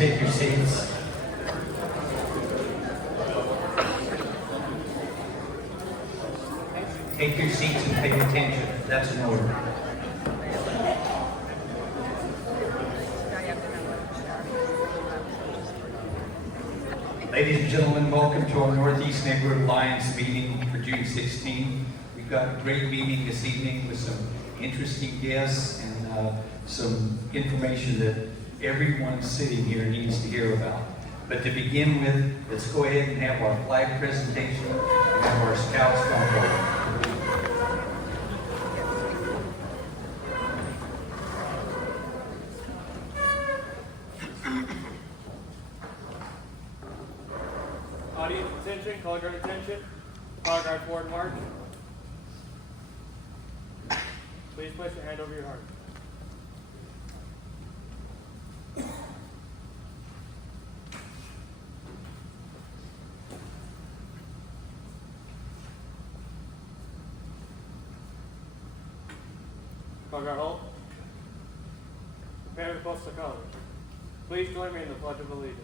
take your seats. Take your seats and pay attention. That's an order. Ladies and gentlemen, welcome to our Northeast Neighborhood Alliance meeting for June 16. We've got a great meeting this evening with some interesting guests and some information that everyone sitting here needs to hear about. But to begin with, let's go ahead and have our flag presentation and have our scouts come forward. Audience attention, color guard attention. Color guard forward march. Please place your hand over your heart. Color guard hold. Prepare to post the colors. Please join me in the Pledge of Allegiance.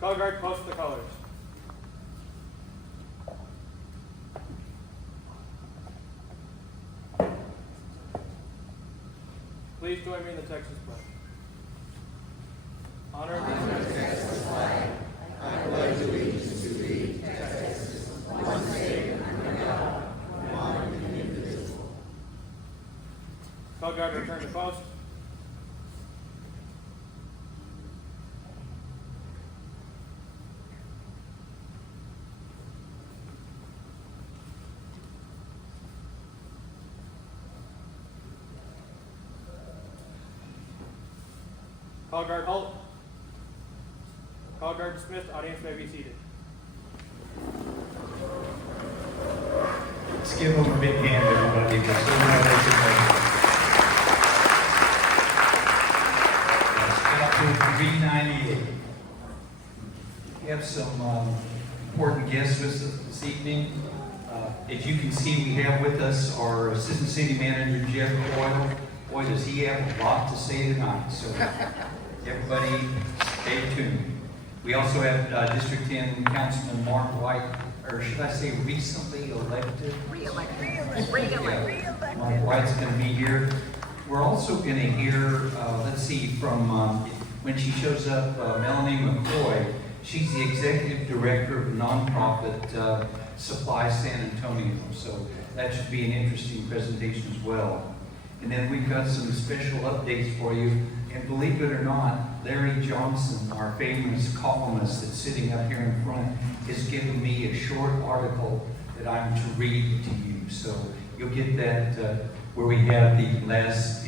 Color guard, post the colors. Please join me in the Texas pledge. Honor the Texas flag. I pledge allegiance to thee, Texas, one state under God, one and indivisible. Color guard, return to post. Call guard halt. Call guard dismissed. Audience may be seated. Let's give them a big hand, everybody. Because they know they can make it. Scout Troop 398. We have some important guests with us this evening. As you can see, we have with us our Assistant City Manager, Jeff Coyle. Boy, does he have a lot to say tonight. So everybody, stay tuned. We also have District 10 Councilman Mark White, or should I say recently elected? Re-elected. Mark White's going to be here. We're also going to hear, let's see, from when she shows up, Melanie McCoy. She's the Executive Director of Nonprofit Supply San Antonio. So that should be an interesting presentation as well. And then we've got some special updates for you. And believe it or not, Larry Johnson, our famous columnist that's sitting up here in front, has given me a short article that I'm to read to you. So you'll get that where we have the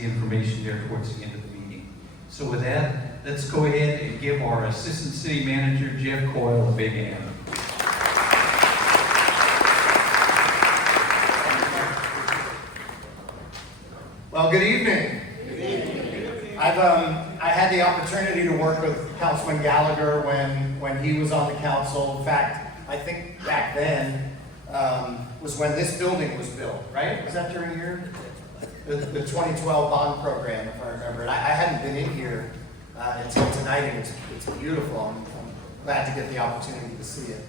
information there towards the end of the meeting. So with that, let's go ahead and give our Assistant City Manager, Jeff Coyle, a big hand. Well, good evening. I had the opportunity to work with Councilman Gallagher when he was on the council. In fact, I think back then was when this building was built, right? Was that during your the 2012 bond program, if I remember it? I hadn't been in here until tonight, and it's beautiful. I'm glad to get the opportunity to see it.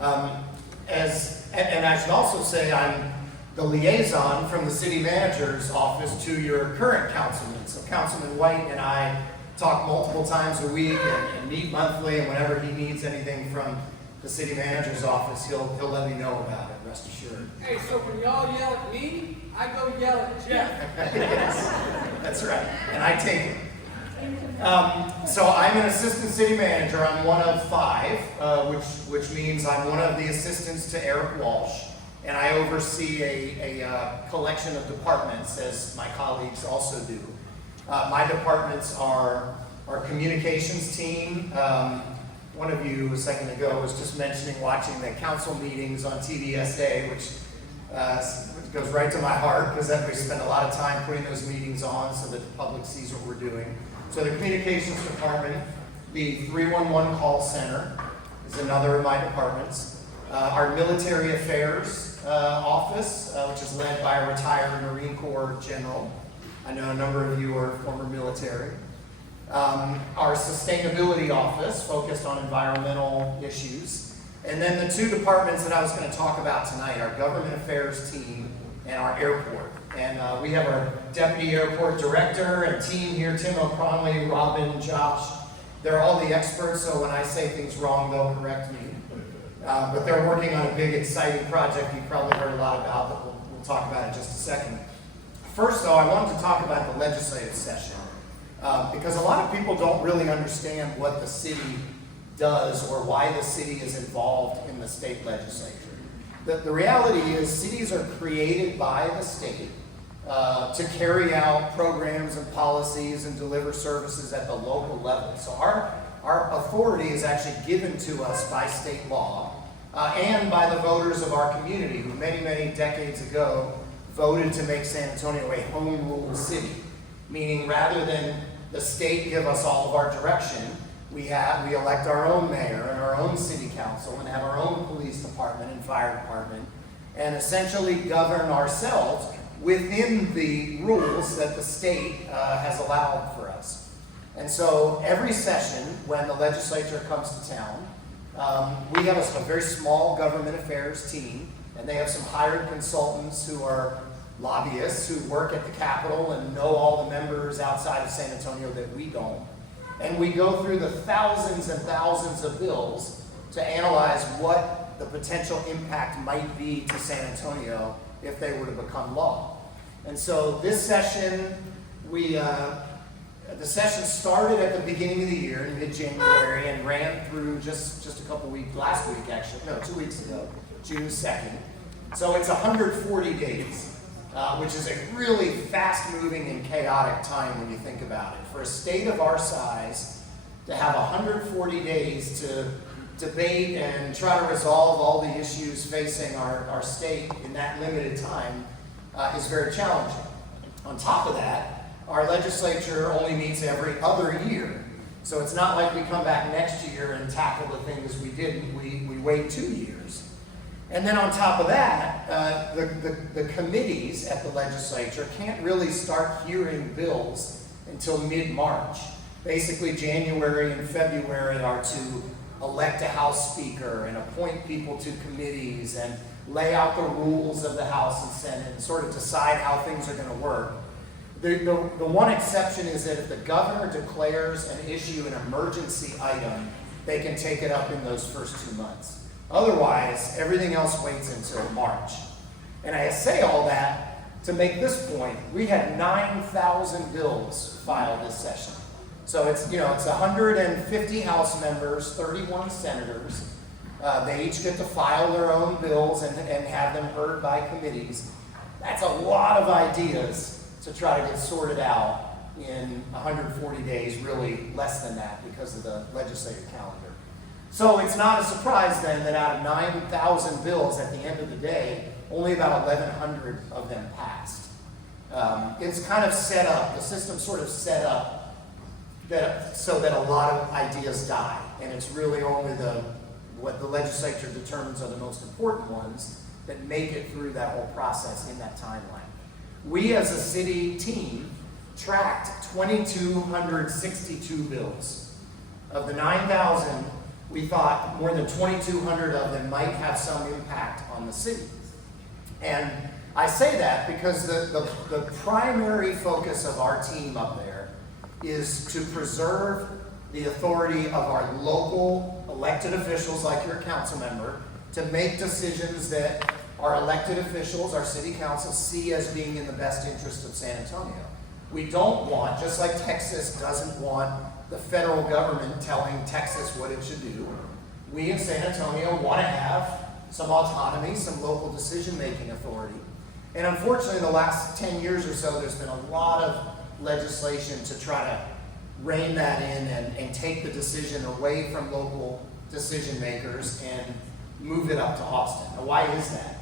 And I should also say I'm the liaison from the city manager's office to your current councilman. So Councilman White and I talk multiple times a week and meet monthly, and whenever he needs anything from the city manager's office, he'll let me know about it, rest assured. Hey, so when y'all yell at me, I go yell at Jeff. Yes, that's right, and I take it. So I'm an assistant city manager. I'm one of 5, which means I'm one of the assistants to Eric Walsh. And I oversee a collection of departments, as my colleagues also do. My departments are our communications team. One of you a second ago was just mentioning watching the council meetings on TVSA, which goes right to my heart because we spend a lot of time putting those meetings on so that the public sees what we're doing. So the communications department, the 311 call center is another of my departments. Our military affairs office, which is led by a retired Marine Corps general. I know a number of you are former military. Our sustainability office, focused on environmental issues. And then the two departments that I was going to talk about tonight, our government affairs team and our airport. And we have our deputy airport director and team here, Tim O'Connelly, Robin, Josh. They're all the experts, so when I say things wrong, they'll correct me. But they're working on a big, exciting project you've probably heard a lot about, but we'll talk about it in just a second. First, though, I wanted to talk about the legislative session, because a lot of people don't really understand what the city does or why the city is involved in the state legislature. The reality is cities are created by the state to carry out programs and policies and deliver services at the local level. So our authority is actually given to us by state law and by the voters of our community who many, many decades ago voted to make San Antonio a home rule city, meaning rather than the state give us all of our direction, we elect our own mayor and our own city council and have our own police department and fire department and essentially govern ourselves within the rules that the state has allowed for us. And so every session when the legislature comes to town, we have a very small government affairs team, and they have some hired consultants who are lobbyists who work at the Capitol and know all the members outside of San Antonio that we don't. And we go through the thousands and thousands of bills to analyze what the potential impact might be to San Antonio if they were to become law. And so this session, the session started at the beginning of the year in mid-January and ran through just a couple weeks, last week actually, no, 2 weeks ago, June 2nd. So it's 140 days. Which is a really fast-moving and chaotic time when you think about it. For a state of our size, to have 140 days to debate and try to resolve all the issues facing our state in that limited time is very challenging. On top of that, our legislature only meets every other year. So it's not like we come back next year and tackle the things we didn't. We wait 2 years. And then on top of that, the committees at the legislature can't really start hearing bills until mid-March. Basically, January and February are to elect a House Speaker and appoint people to committees and lay out the rules of the House and Senate and sort of decide how things are going to work. The one exception is that if the governor declares an issue an emergency item, they can take it up in those first 2 months. Otherwise, everything else waits until March. And I say all that to make this point. We had 9,000 bills filed this session. So it's 150 House members, 31 senators. They each get to file their own bills and have them heard by committees. That's a lot of ideas to try to get sorted out in 140 days, really less than that because of the legislative calendar. So it's not a surprise then that out of 9,000 bills at the end of the day, only about 1,100 of them passed. It's kind of set up, the system sort of set up so that a lot of ideas die. And it's really only what the legislature determines are the most important ones that make it through that whole process in that timeline. We as a city team tracked 2,262 bills. Of the 9,000, we thought more than 2,200 of them might have some impact on the city. And I say that because the primary focus of our team up there is to preserve the authority of our local elected officials, like your council member, to make decisions that our elected officials, our city council, see as being in the best interest of San Antonio. We don't want, just like Texas doesn't want the federal government telling Texas what it should do, we in San Antonio want to have some autonomy, some local decision-making authority. And unfortunately, the last 10 years or so, there's been a lot of legislation to try to rein that in and take the decision away from local decision makers and move it up to Austin. Now, why is that?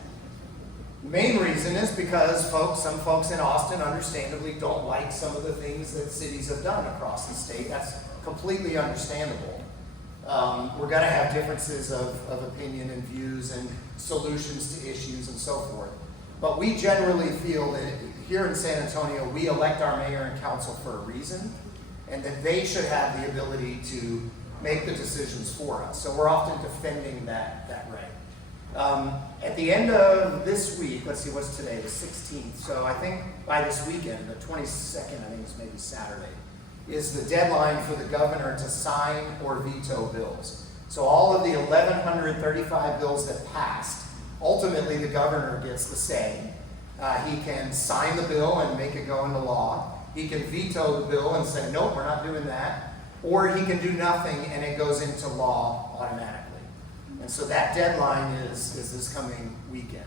The main reason is because some folks in Austin understandably don't like some of the things that cities have done across the state. That's completely understandable. We're going to have differences of opinion and views and solutions to issues and so forth. But we generally feel that here in San Antonio, we elect our mayor and council for a reason, and that they should have the ability to make the decisions for us. So we're often defending that right. At the end of this week, let's see, what's today, the 16th. So I think by this weekend, the 22nd, I think it's maybe Saturday, is the deadline for the governor to sign or veto bills. So all of the 1,135 bills that passed, ultimately the governor gets the say. He can sign the bill and make it go into law. He can veto the bill and say, nope, we're not doing that. Or he can do nothing and it goes into law automatically. And so that deadline is this coming weekend.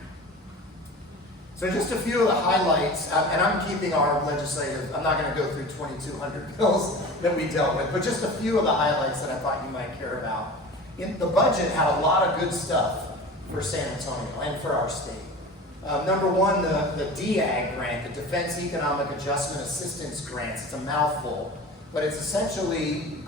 So just a few of the highlights, and I'm keeping our legislative, I'm not going to go through 2,200 bills that we dealt with, but just a few of the highlights that I thought you might care about. The budget had a lot of good stuff for San Antonio and for our state. Number one, the DAG grant, the Defense Economic Adjustment Assistance grants. It's a mouthful, but it's essentially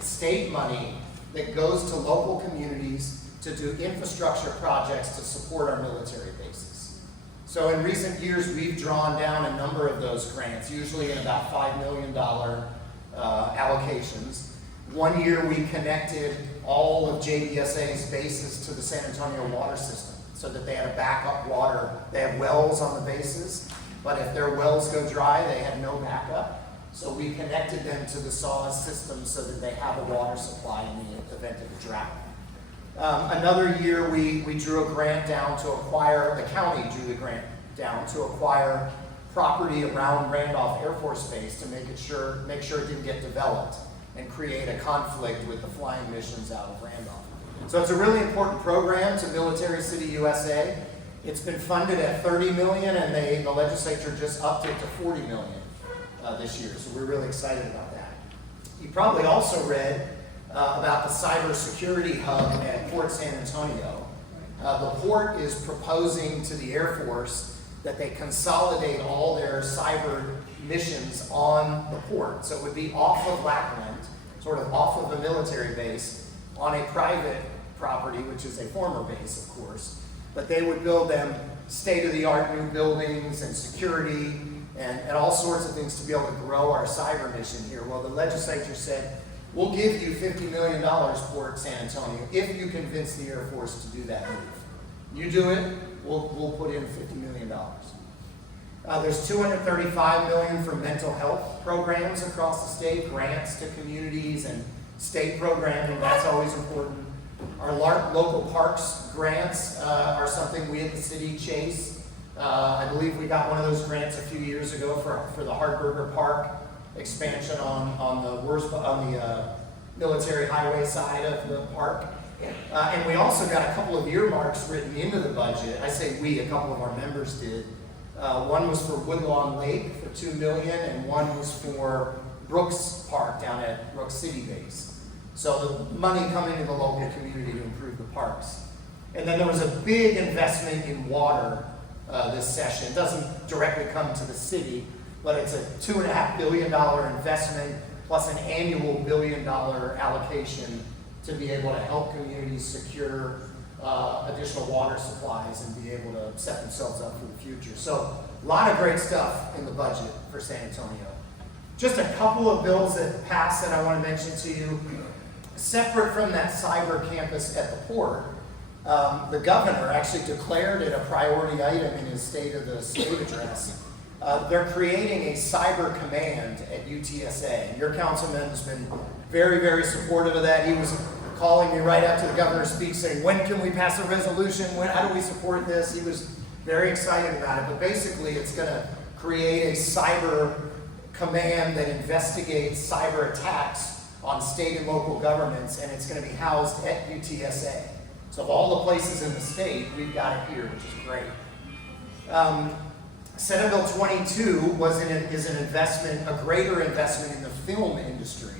state money that goes to local communities to do infrastructure projects to support our military bases. So in recent years, we've drawn down a number of those grants, usually in about $5 million allocations. One year we connected all of JDSA's bases to the San Antonio water system so that they had a backup water. They have wells on the bases, but if their wells go dry, they had no backup. So we connected them to the SAWS system so that they have a water supply in the event of a drought. Another year we drew a grant down to acquire, the county drew the grant down to acquire property around Randolph Air Force Base to make sure it didn't get developed and create a conflict with the flying missions out of Randolph. So it's a really important program to Military City USA. It's been funded at $30 million and the legislature just upped it to $40 million this year. So we're really excited about that. You probably also read about the cybersecurity hub at Port San Antonio. The port is proposing to the Air Force that they consolidate all their cyber missions on the port. So it would be off of Lackland, sort of off of a military base, on a private property, which is a former base, of course. But they would build them state-of-the-art new buildings and security and all sorts of things to be able to grow our cyber mission here. Well, the legislature said, we'll give you $50 million, Port San Antonio, if you convince the Air Force to do that move. You do it, we'll put in $50 million. There's $235 million for mental health programs across the state, grants to communities and state programming. That's always important. Our local parks grants are something we at the city chase. I believe we got one of those grants a few years ago for the Hartberger Park expansion on the military highway side of the park. And we also got a couple of earmarks written into the budget. I say we, a couple of our members did. One was for Woodlawn Lake for $2 million, and one was for Brooks Park down at Brooks City Base. So the money coming to the local community to improve the parks. And then there was a big investment in water this session. It doesn't directly come to the city, but it's a $2.5 billion investment plus an annual $1 billion allocation to be able to help communities secure additional water supplies and be able to set themselves up for the future. So a lot of great stuff in the budget for San Antonio. Just a couple of bills that passed that I want to mention to you. Separate from that cyber campus at the port, the governor actually declared it a priority item in his State of the State address. They're creating a cyber command at UTSA. Your councilman has been very, very supportive of that. He was calling me right after the governor's speech saying, when can we pass a resolution? How do we support this? He was very excited about it. But basically, it's going to create a cyber command that investigates cyber attacks on state and local governments, and it's going to be housed at UTSA. So of all the places in the state, we've got it here, which is great. Senate Bill 22 is an investment, a greater investment in the film industry.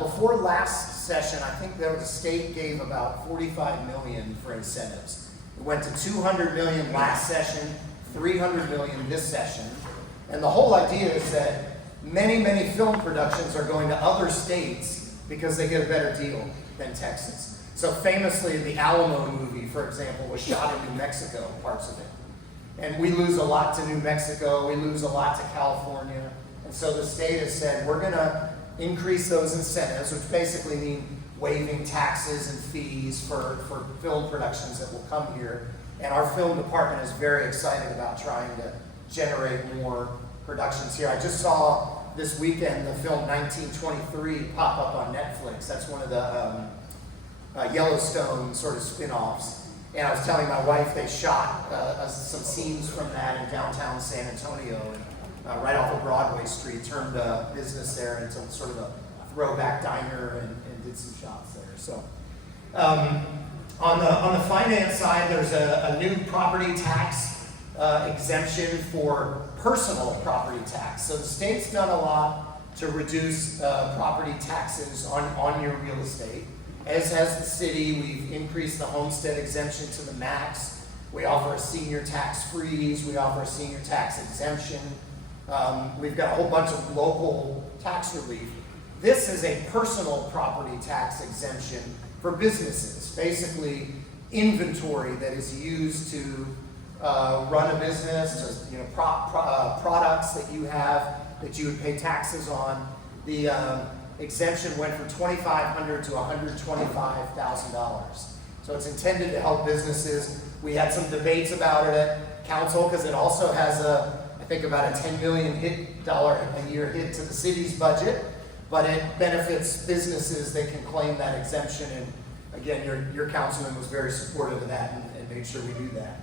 Before last session, I think the state gave about $45 million for incentives. It went to 200 million last session, 300 million this session. And the whole idea is that many, many film productions are going to other states because they get a better deal than Texas. So famously, the Alamo movie, for example, was shot in New Mexico, parts of it. And we lose a lot to New Mexico, we lose a lot to California. And so the state has said, we're gonna increase those incentives, which basically mean waiving taxes and fees for film productions that will come here. And our film department is very excited about trying to generate more productions here. I just saw this weekend the film 1923 pop up on Netflix. That's one of the Yellowstone sort of spin-offs. And I was telling my wife they shot some scenes from that in downtown San Antonio, and right off of Broadway Street, turned a business there into sort of a throwback diner and did some shots there. So on the finance side, there's a new property tax exemption for personal property tax. So the state's done a lot to reduce property taxes on your real estate. As has the city, we've increased the homestead exemption to the max. We offer a senior tax freeze. We offer a senior tax exemption. We've got a whole bunch of local tax relief. This is a personal property tax exemption for businesses. Basically, inventory that is used to run a business, products that you have that you would pay taxes on. The exemption went from $2,500 to $125,000. So it's intended to help businesses. We had some debates about it at council because it also has I think about a $10 million a year hit to the city's budget, but it benefits businesses that can claim that exemption. And again, your councilman was very supportive of that and made sure we do that.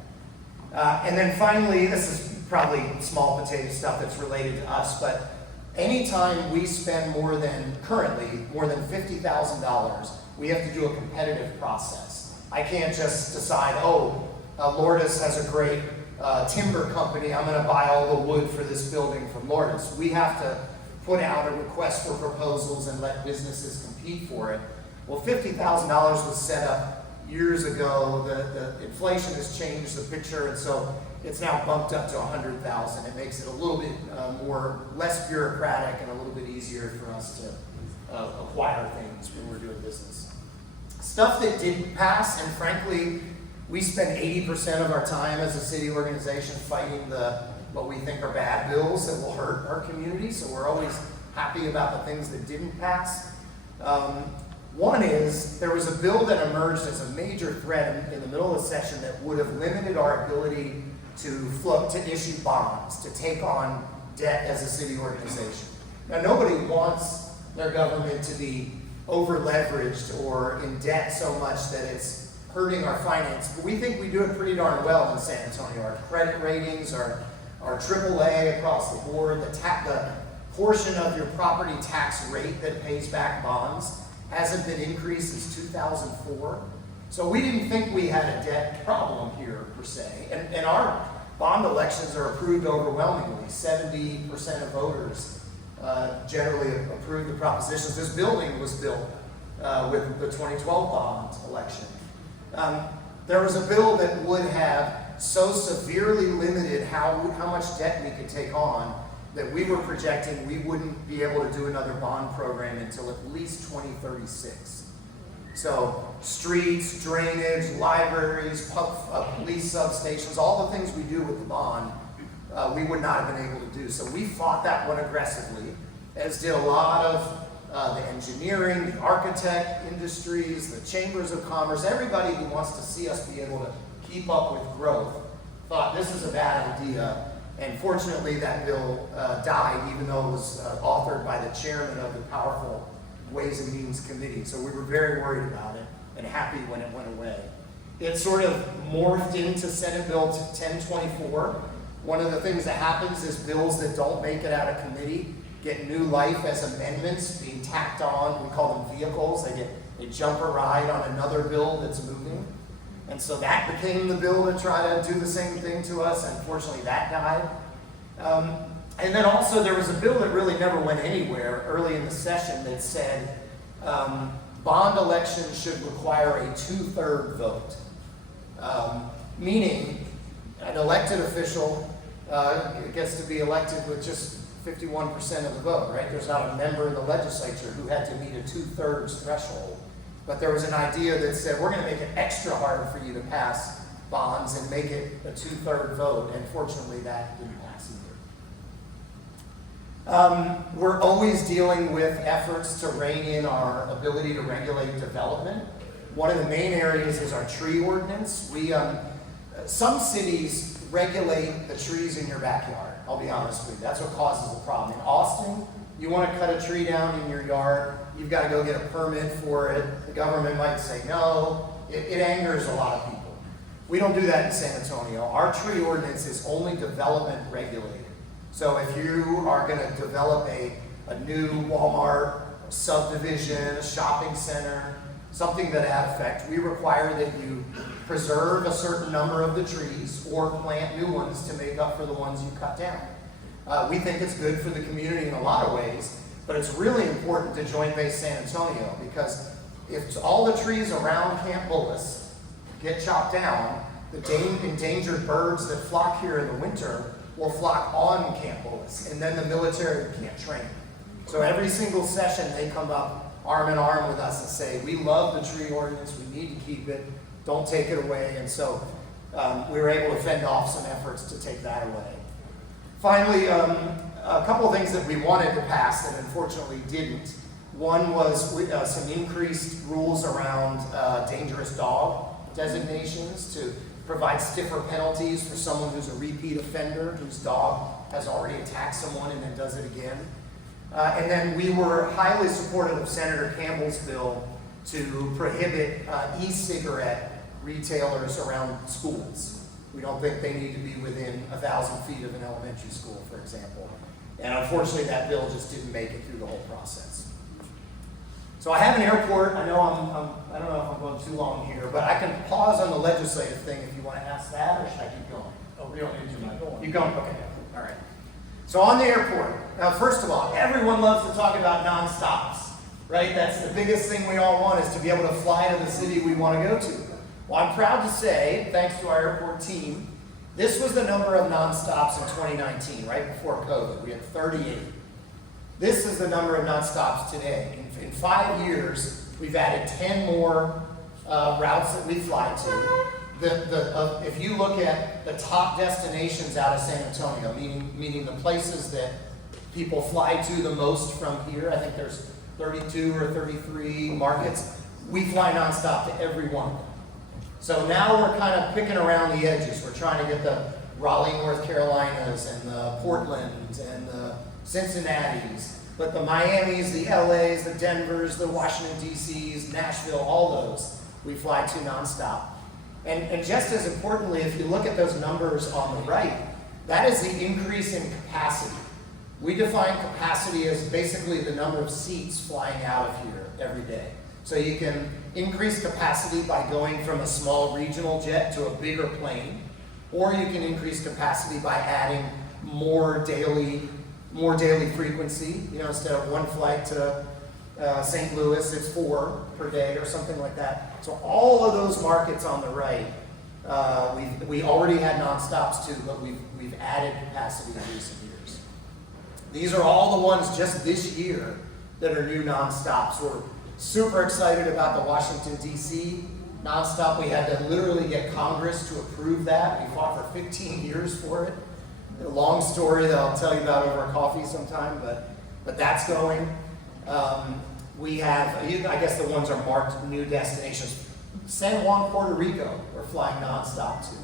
And then finally, this is probably small potato stuff that's related to us, but anytime we spend more than $50,000, we have to do a competitive process. I can't just decide, Lourdes has a great timber company, I'm going to buy all the wood for this building from Lourdes. We have to put out a request for proposals and let businesses compete for it. Well, $50,000 was set up years ago. The inflation has changed the picture, and so it's now bumped up to $100,000. It makes it a little bit less bureaucratic and a little bit easier for us to acquire things when we're doing business. Stuff that didn't pass, and frankly, we spend 80% of our time as a city organization fighting what we think are bad bills that will hurt our community, so we're always happy about the things that didn't pass. One is, there was a bill that emerged as a major threat in the middle of the session that would have limited our ability to issue bonds, to take on debt as a city organization. Now, nobody wants their government to be over-leveraged or in debt so much that it's hurting our finance, but we think we do it pretty darn well in San Antonio. Our credit ratings are AAA across the board. The portion of your property tax rate that pays back bonds hasn't been increased since 2004. So we didn't think we had a debt problem here, per se. And our bond elections are approved overwhelmingly. 70% of voters generally approve the propositions. This building was built with the 2012 bond election. There was a bill that would have so severely limited how much debt we could take on that we were projecting we wouldn't be able to do another bond program until at least 2036. So streets, drainage, libraries, police substations, all the things we do with the bond, we would not have been able to do. So we fought that one aggressively, as did a lot of the engineering, the architect industries, the chambers of commerce, everybody who wants to see us be able to keep up with growth thought this is a bad idea. And fortunately, that bill died, even though it was authored by the chairman of the powerful Ways and Means Committee. So we were very worried about it and happy when it went away. It sort of morphed into Senate Bill 1024. One of the things that happens is bills that don't make it out of committee get new life as amendments being tacked on. We call them vehicles. They jump a ride on another bill that's moving. And so that became the bill to try to do the same thing to us. Unfortunately, that died. And then also there was a bill that really never went anywhere early in the session that said bond elections should require a 2/3 vote. meaning an elected official gets to be elected with just 51% of the vote, right? There's not a member of the legislature who had to meet a 2/3 threshold. But there was an idea that said, we're going to make it extra hard for you to pass bonds and make it a 2/3 vote. And fortunately, that didn't pass either. We're always dealing with efforts to rein in our ability to regulate development. One of the main areas is our tree ordinance. Some cities regulate the trees in your backyard. I'll be honest with you. That's what causes the problem. In Austin, you want to cut a tree down in your yard, you've got to go get a permit for it. The government might say no. It angers a lot of people. We don't do that in San Antonio. Our tree ordinance is only development regulated. So if you are going to develop a new Walmart subdivision, a shopping center, something to that effect, we require that you preserve a certain number of the trees or plant new ones to make up for the ones you cut down. We think it's good for the community in a lot of ways, but it's really important to Joint Base San Antonio because if all the trees around Camp Bullis get chopped down, the endangered birds that flock here in the winter will flock on Camp Bullis, and then the military can't train. So every single session they come up arm in arm with us and say, we love the tree ordinance, we need to keep it, don't take it away. And so we were able to fend off some efforts to take that away. Finally, a couple of things that we wanted to pass that unfortunately didn't. One was some increased rules around dangerous dog designations to provide stiffer penalties for someone who's a repeat offender, whose dog has already attacked someone and then does it again. And then we were highly supportive of Senator Campbell's bill to prohibit e-cigarette retailers around schools. We don't think they need to be within 1,000 feet of an elementary school, for example. And unfortunately, that bill just didn't make it through the whole process. So I have an airport. I know I don't know if I'm going too long here, but I can pause on the legislative thing if you want to ask that, or should I keep going? Oh, we don't need to. Keep going? Okay. All right. So on the airport, now first of all, everyone loves to talk about nonstops, right? That's the biggest thing we all want is to be able to fly to the city we want to go to. Well, I'm proud to say, thanks to our airport team, this was the number of nonstops in 2019, right before COVID. We had 38. This is the number of nonstops today. In 5 years, we've added 10 more routes that we fly to. If you look at the top destinations out of San Antonio, meaning the places that people fly to the most from here, I think there's 32 or 33 markets, we fly nonstop to every one of them. So now we're kind of picking around the edges. We're trying to get the Raleigh, North Carolinas, and the Portlands, and the Cincinnati's, but the Miamis, the LA's, the Denver's, the Washington, D.C.'s, Nashville, all those, we fly to nonstop. And just as importantly, if you look at those numbers on the right, that is the increase in capacity. We define capacity as basically the number of seats flying out of here every day. So you can increase capacity by going from a small regional jet to a bigger plane, or you can increase capacity by adding more daily frequency. You know, instead of one flight to St. Louis, it's 4 per day or something like that. So all of those markets on the right, we already had nonstops too, but we've added capacity in recent years. These are all the ones just this year that are new nonstops. We're super excited about the Washington, D.C. nonstop. We had to literally get Congress to approve that. We fought for 15 years for it. A long story that I'll tell you about over coffee sometime, but that's going. We have, I guess the ones are marked new destinations. San Juan, Puerto Rico, we're flying nonstop to.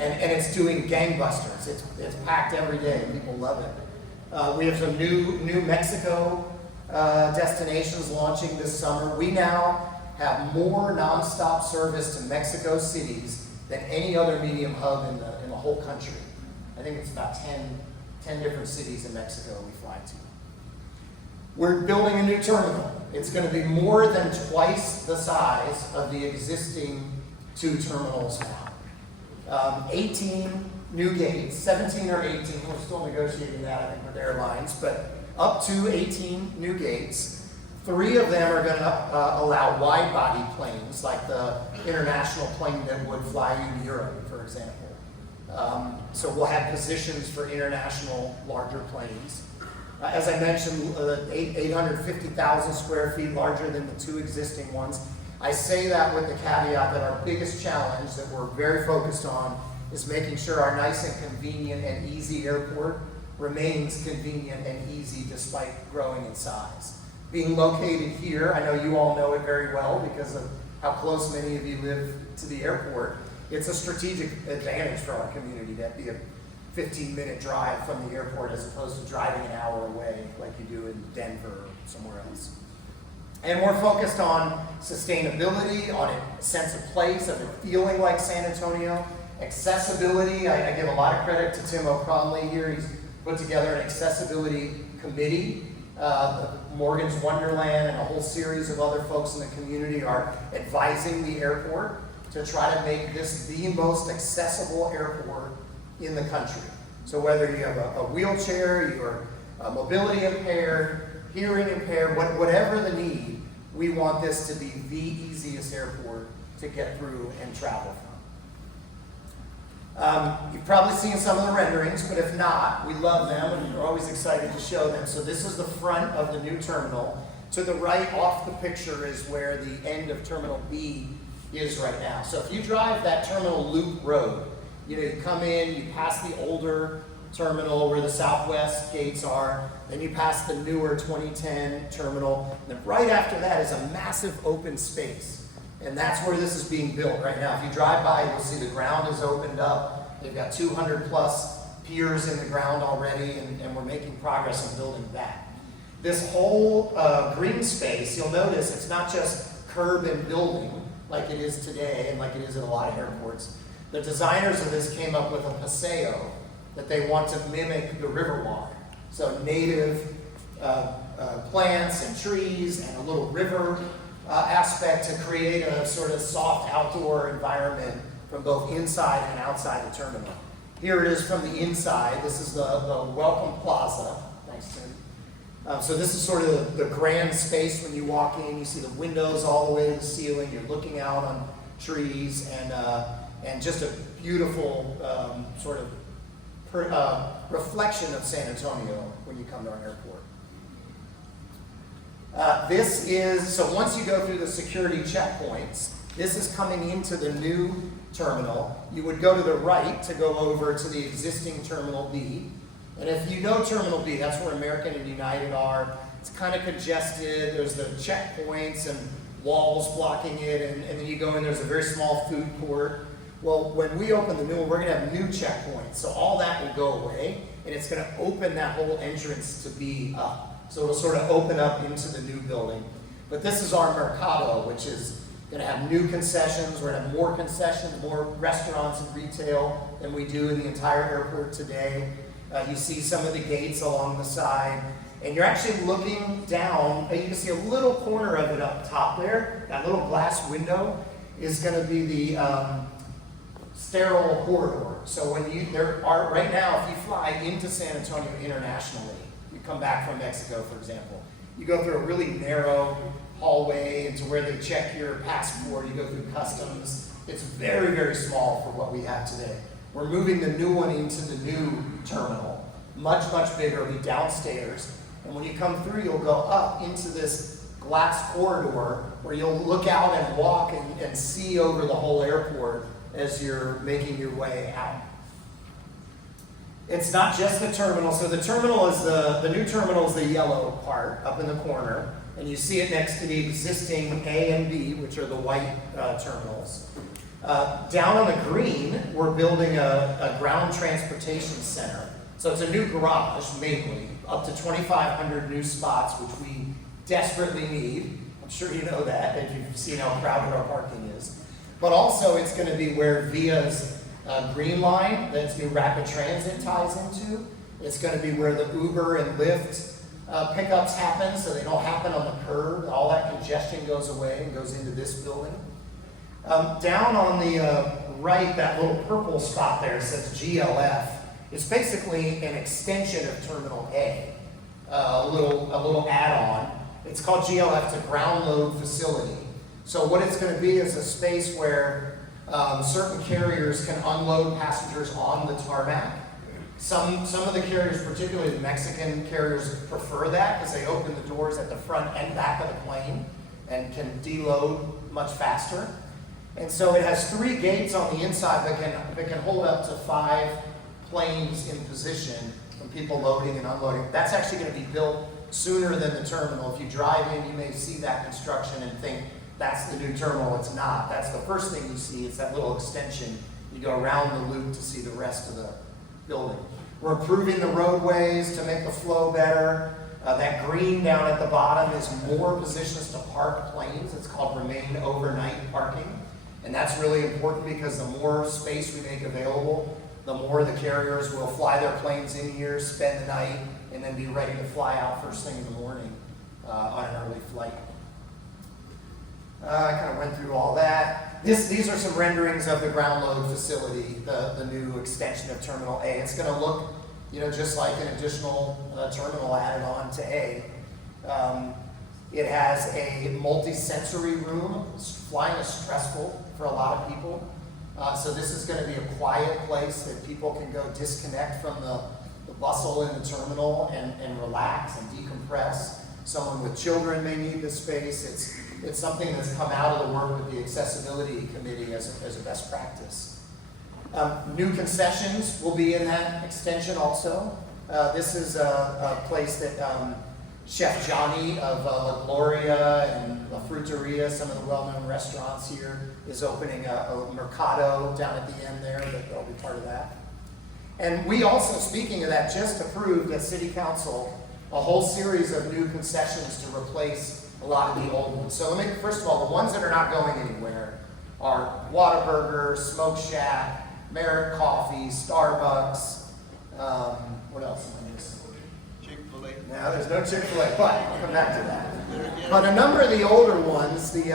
And it's doing gangbusters. It's packed every day. People love it. We have some New Mexico destinations launching this summer. We now have more nonstop service to Mexico cities than any other medium hub in the whole country. I think it's about 10 different cities in Mexico we fly to. We're building a new terminal. It's going to be more than twice the size of the existing 2 terminals now. 18 new gates, 17 or 18, we're still negotiating that, I think, with airlines, but up to 18 new gates, 3 of them are going to allow wide-body planes, like the international plane that would fly you to Europe, for example. So we'll have positions for international larger planes. As I mentioned, 850,000 square feet larger than the 2 existing ones. I say that with the caveat that our biggest challenge that we're very focused on is making sure our nice and convenient and easy airport remains convenient and easy despite growing in size. Being located here, I know you all know it very well because of how close many of you live to the airport. It's a strategic advantage for our community to be a 15-minute drive from the airport as opposed to driving an hour away like you do in Denver or somewhere else. And we're focused on sustainability, on a sense of place, of it feeling like San Antonio. Accessibility, I give a lot of credit to Tim O'Conley here. He's put together an accessibility committee. Morgan's Wonderland and a whole series of other folks in the community are advising the airport to try to make this the most accessible airport in the country. So whether you have a wheelchair, you're mobility impaired, hearing impaired, whatever the need, we want this to be the easiest airport to get through and travel from. You've probably seen some of the renderings, but if not, we love them and we're always excited to show them. So this is the front of the new terminal. To the right off the picture is where the end of Terminal B is right now. So if you drive that Terminal Loop Road, you come in, you pass the older terminal where the Southwest gates are, then you pass the newer 2010 terminal, and then right after that is a massive open space. And that's where this is being built right now. If you drive by, you'll see the ground is opened up. They've got 200 plus piers in the ground already, and we're making progress on building that. This whole green space, you'll notice it's not just curb and building like it is today and like it is at a lot of airports. The designers of this came up with a paseo that they want to mimic the Riverwalk. So native plants and trees and a little river aspect to create a sort of soft outdoor environment from both inside and outside the terminal. Here it is from the inside. This is the Welcome Plaza. Thanks, Tim. So this is sort of the grand space when you walk in. You see the windows all the way to the ceiling. You're looking out on trees and just a beautiful sort of reflection of San Antonio when you come to our airport. So once you go through the security checkpoints, this is coming into the new terminal. You would go to the right to go over to the existing Terminal B. And if you know Terminal B, that's where American and United are. It's kind of congested. There's the checkpoints and walls blocking it. And then you go in, there's a very small food court. Well, when we open the new one, we're going to have new checkpoints. So all that will go away, and it's going to open that whole entrance to B up. So it'll sort of open up into the new building. But this is our Mercado, which is going to have new concessions. We're going to have more concessions, more restaurants and retail than we do in the entire airport today. You see some of the gates along the side. And you're actually looking down, and you can see a little corner of it up top there. That little glass window is going to be the sterile corridor. So when right now, if you fly into San Antonio internationally, you come back from Mexico, for example, you go through a really narrow hallway into where they check your passport, you go through customs. It's very, very small for what we have today. We're moving the new one into the new terminal. Much, much bigger, it'll be downstairs. And when you come through, you'll go up into this glass corridor where you'll look out and walk and see over the whole airport as you're making your way out. It's not just the terminal. So the terminal is the new terminal is the yellow part up in the corner. And you see it next to the existing A and B, which are the white terminals. Down on the green, we're building a ground transportation center. So it's a new garage, mainly, up to 2,500 new spots, which we desperately need. I'm sure you know that, if you've seen how crowded our parking is. But also, it's going to be where Via's Green Line, that's new rapid transit, ties into. It's going to be where the Uber and Lyft pickups happen, so they don't happen on the curb. All that congestion goes away and goes into this building. Down on the right, that little purple spot there says GLF. It's basically an extension of Terminal A, a little add-on. It's called GLF, it's a ground load facility. So what it's going to be is a space where certain carriers can unload passengers on the tarmac. Some of the carriers, particularly the Mexican carriers, prefer that because they open the doors at the front and back of the plane and can deload much faster. And so it has 3 gates on the inside that can hold up to 5 planes in position from people loading and unloading. That's actually going to be built sooner than the terminal. If you drive in, you may see that construction and think that's the new terminal. It's not. That's the first thing you see. It's that little extension. You go around the loop to see the rest of the building. We're improving the roadways to make the flow better. That green down at the bottom is more positions to park planes. It's called remain overnight parking. And that's really important because the more space we make available, the more the carriers will fly their planes in here, spend the night, and then be ready to fly out first thing in the morning on an early flight. I kind of went through all that. These are some renderings of the ground load facility, the new extension of Terminal A. It's going to look, just like an additional terminal added on to A. It has a multi-sensory room. Flying is stressful for a lot of people. So this is going to be a quiet place that people can go disconnect from the bustle in the terminal and relax and decompress. Someone with children may need this space. It's something that's come out of the work with the Accessibility Committee as a best practice. New concessions will be in that extension also. This is a place that Chef Johnny of La Gloria and La Fruteria, some of the well-known restaurants here, is opening a mercado down at the end there, that they'll be part of that. And we also, speaking of that, just approved at City Council a whole series of new concessions to replace a lot of the old ones. So first of all, the ones that are not going anywhere are Whataburger, Smoke Shack, Merritt Coffee, Starbucks, what else am I missing? Chick-fil-A. Now, there's no Chick-fil-A, but I'll come back to that. But a number of the older ones, the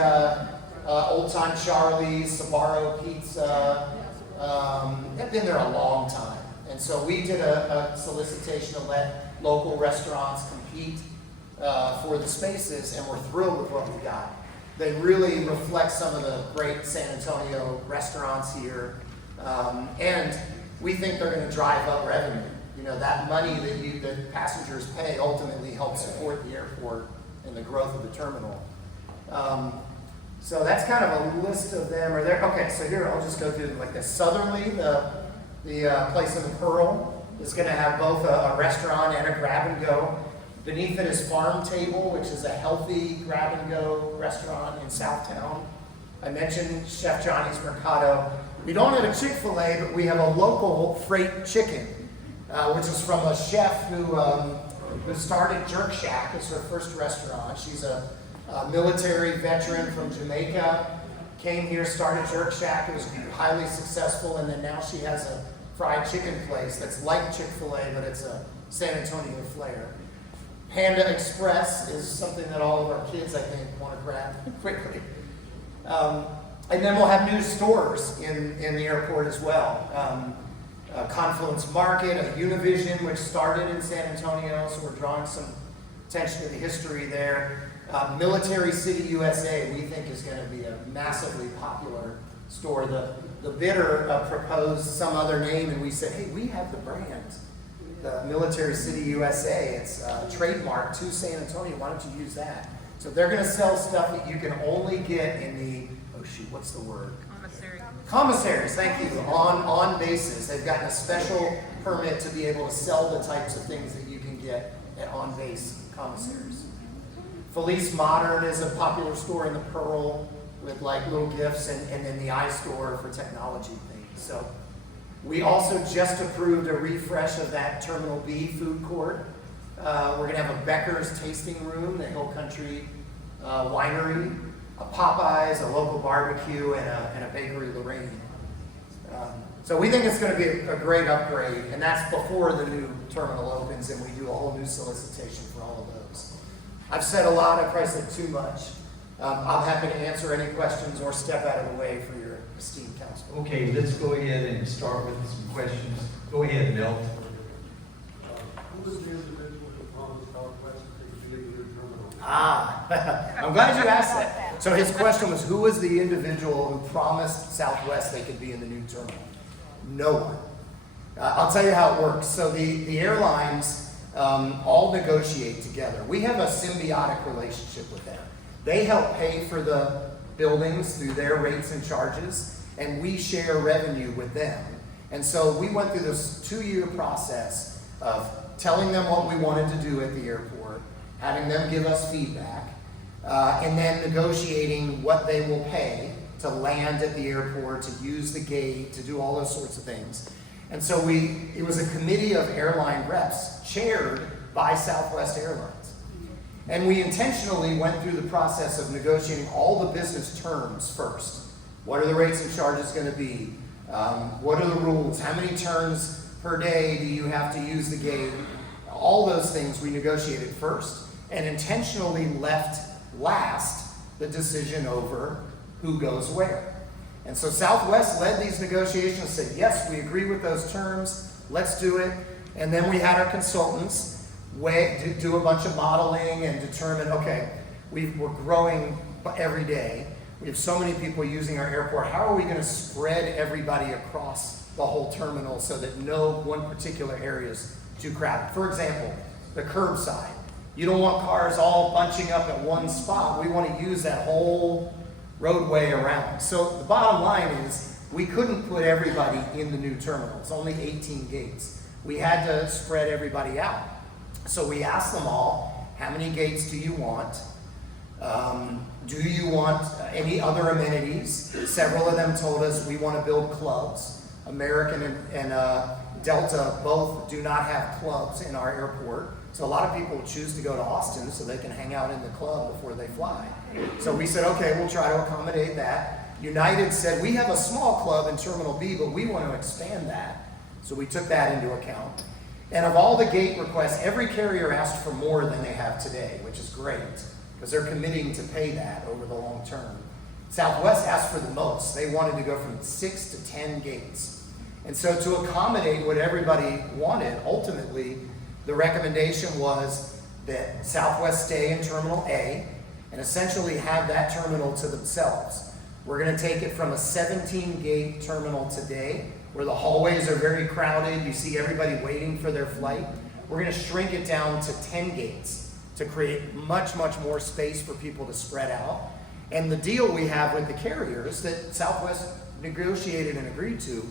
Old Time Charlie's, Sbarro Pizza, have been there a long time. And so we did a solicitation to let local restaurants compete for the spaces, and we're thrilled with what we got. They really reflect some of the great San Antonio restaurants here, and we think they're going to drive up revenue. That money that passengers pay ultimately helps support the airport and the growth of the terminal. So that's kind of a list of them. Okay, so here I'll just go through them like this. Southerly, the place in the Pearl, is going to have both a restaurant and a grab-and-go. Beneath it is Farm Table, which is a healthy grab-and-go restaurant in Southtown. I mentioned Chef Johnny's Mercado. We don't have a Chick-fil-A, but we have a local freight chicken, which is from a chef who started Jerk Shack. It's her first restaurant. She's a military veteran from Jamaica, came here, started Jerk Shack. It was highly successful, and then now she has a fried chicken place that's like Chick-fil-A, but it's a San Antonio flair. Panda Express is something that all of our kids, I think, want to grab quickly. And then we'll have new stores in the airport as well. Confluence Market, a Univision, which started in San Antonio, so we're drawing some attention to the history there. Military City USA, we think, is going to be a massively popular store. The bidder proposed some other name, and we said, hey, we have the brand. The Military City USA, it's trademarked to San Antonio. Why don't you use that? So they're going to sell stuff that you can only get in the, what's the word? Commissaries, thank you, on bases. They've gotten a special permit to be able to sell the types of things that you can get at on-base commissaries. Felice Modern is a popular store in the Pearl with like little gifts, and then the iStore for technology things. So we also just approved a refresh of that Terminal B food court. We're going to have a Becker's tasting room, the Hill Country Winery, a Popeyes, a local barbecue, and a Bakery Lorraine. So we think it's going to be a great upgrade, and that's before the new terminal opens, and we do a whole new solicitation for all of those. I've said a lot. I probably said too much. I'm happy to answer any questions or step out of the way for your esteemed council. Okay, let's go ahead and start with some questions. Go ahead, Milt. Who was the individual who promised Southwest to be a new terminal? I'm glad you asked that. So his question was, who was the individual who promised Southwest they could be in the new terminal? No one. I'll tell you how it works. So the airlines all negotiate together. We have a symbiotic relationship with them. They help pay for the buildings through their rates and charges, and we share revenue with them. And so we went through this 2-year process of telling them what we wanted to do at the airport, having them give us feedback, and then negotiating what they will pay to land at the airport, to use the gate, to do all those sorts of things. And so it was a committee of airline reps chaired by Southwest Airlines. And we intentionally went through the process of negotiating all the business terms first. What are the rates and charges going to be? What are the rules? How many turns per day do you have to use the gate? All those things we negotiated first, and intentionally left last the decision over who goes where. And so Southwest led these negotiations, said, yes, we agree with those terms, let's do it. And then we had our consultants do a bunch of modeling and determine, okay, we're growing every day. We have so many people using our airport. How are we going to spread everybody across the whole terminal so that no one particular area is too crowded? For example, the curbside. You don't want cars all bunching up at one spot. We want to use that whole roadway around. So the bottom line is we couldn't put everybody in the new terminal. It's only 18 gates. We had to spread everybody out. So we asked them all, how many gates do you want? Do you want any other amenities? Several of them told us we want to build clubs. American and Delta both do not have clubs in our airport. So a lot of people choose to go to Austin so they can hang out in the club before they fly. So we said, okay, we'll try to accommodate that. United said, we have a small club in Terminal B, but we want to expand that. So we took that into account. And of all the gate requests, every carrier asked for more than they have today, which is great, because they're committing to pay that over the long term. Southwest asked for the most. They wanted to go from 6 to 10 gates. And so to accommodate what everybody wanted, ultimately, the recommendation was that Southwest stay in Terminal A and essentially have that terminal to themselves. We're going to take it from a 17-gate terminal today, where the hallways are very crowded, you see everybody waiting for their flight. We're going to shrink it down to 10 gates to create much, much more space for people to spread out. And the deal we have with the carriers that Southwest negotiated and agreed to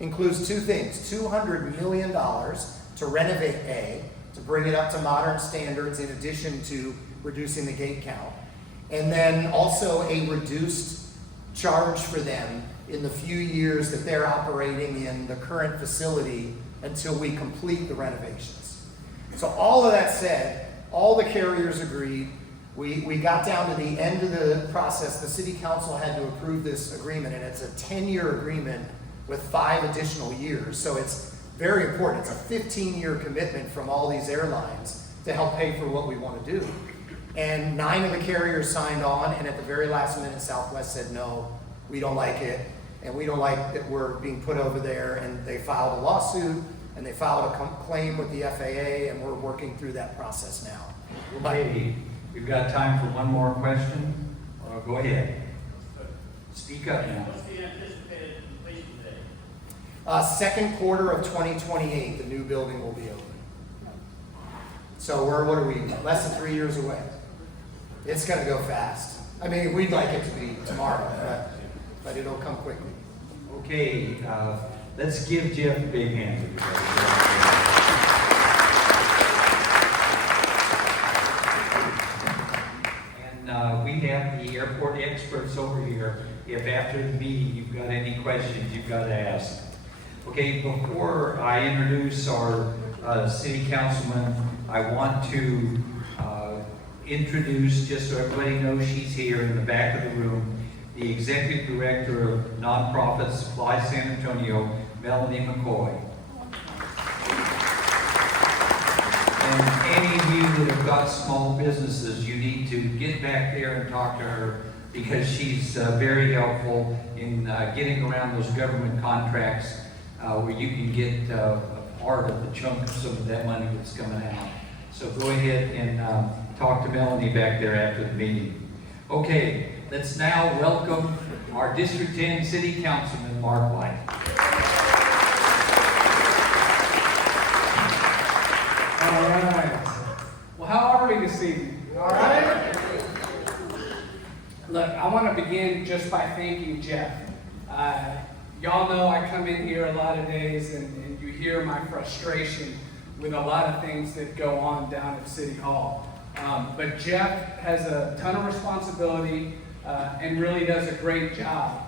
includes two things: $200 million to renovate A, to bring it up to modern standards in addition to reducing the gate count, and then also a reduced charge for them in the few years that they're operating in the current facility until we complete the renovations. So all of that said, all the carriers agreed. We got down to the end of the process. The city council had to approve this agreement, and it's a 10-year agreement with 5 additional years. So it's very important. It's a 15-year commitment from all these airlines to help pay for what we want to do. And 9 of the carriers signed on, and at the very last minute, Southwest said, no, we don't like it, and we don't like that we're being put over there. And they filed a lawsuit, and they filed a claim with the FAA, and we're working through that process now. Okay, we've got time for one more question. Go ahead. Speak up now. What's the anticipated completion date? Second quarter of 2028, the new building will be open. So what are we, less than 3 years away? It's gonna go fast. I mean, we'd like it to be tomorrow, but it'll come quickly. Okay, let's give Jeff a big hand. And we have the airport experts over here. If after the meeting you've got any questions, you've got to ask. Okay, before I introduce our city councilman, I want to introduce, just so everybody knows she's here in the back of the room, the Executive Director of Nonprofit Supply San Antonio, Melanie McCoy. And any of you that have got small businesses, you need to get back there and talk to her, because she's very helpful in getting around those government contracts where you can get a part of the chunk of some of that money that's coming out. So go ahead and talk to Melanie back there after the meeting. Okay, let's now welcome our District 10 City Councilman, Mark White. All right. Well, how are we this evening? All right. Look, I want to begin just by thanking Jeff. Y'all know I come in here a lot of days and you hear my frustration with a lot of things that go on down at City Hall. But Jeff has a ton of responsibility and really does a great job.